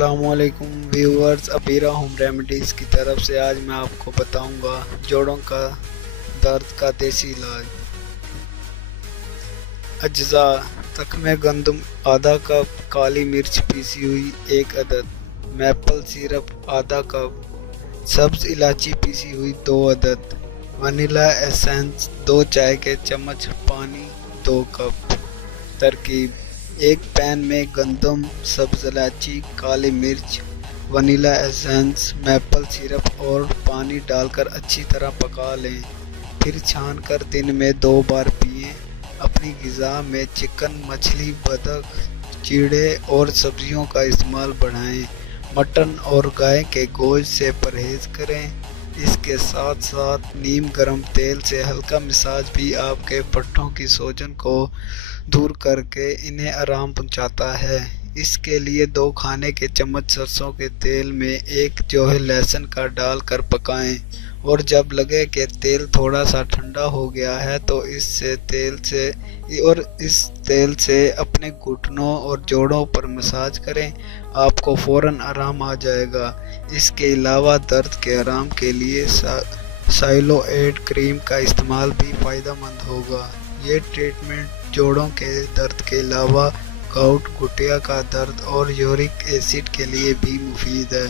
السلام علیکم viewers, ابیرا home remedies کی طرف سے آج میں آپ کو بتاؤں گا جوڑوں کا درد کا دیسی علاج۔ اجزاء: تخمِ گندم آدھا کپ، کالی مرچ پیسی ہوئی 1 عدد، میپل سیرپ آدھا کپ، سبز الائچی پیسی ہوئی 2 عدد، ونیلا ایسنس 2 چائے کے چمچ، پانی 2 کپ۔ ترکیب: ایک پین میں گندم، سبز الائچی، کالی مرچ، ونیلا ایسنس، میپل سیرپ اور پانی ڈال کر اچھی طرح پکا لیں، پھر چھان کر دن میں 2 بار پئیں۔ اپنی غذا میں چکن، مچھلی، بطخ، چیڑے اور سبزیوں کا استعمال بڑھائیں۔ مٹن اور گائے کے گوشت سے پرہیز کریں۔ اس کے ساتھ ساتھ نیم گرم تیل سے ہلکا مساج بھی آپ کے پٹھوں کی سوجن کو دور کر کے انہیں آرام پہنچاتا ہے۔ اس کے لیے 2 کھانے کے چمچ سرسوں کے تیل میں 1 جوہے لہسن کا ڈال کر پکائیں، اور جب لگے کہ تیل تھوڑا سا ٹھنڈا ہو گیا ہے تو اس تیل سے اپنے گھٹنوں اور جوڑوں پر مساج کریں، آپ کو فوراً آرام آ جائے گا۔ اس کے علاوہ درد کے آرام کے لیے سائلوائڈ کریم کا استعمال بھی فائدہ مند ہوگا۔ یہ ٹریٹمنٹ جوڑوں کے درد کے علاوہ گاؤٹ، گٹھیا کا درد اور یورک ایسڈ کے لیے بھی مفید ہے۔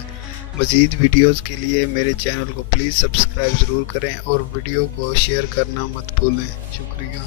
مزید ویڈیوز کے لیے میرے چینل کو پلیز سبسکرائب ضرور کریں اور ویڈیو کو شیئر کرنا مت بھولیں۔ شکریہ۔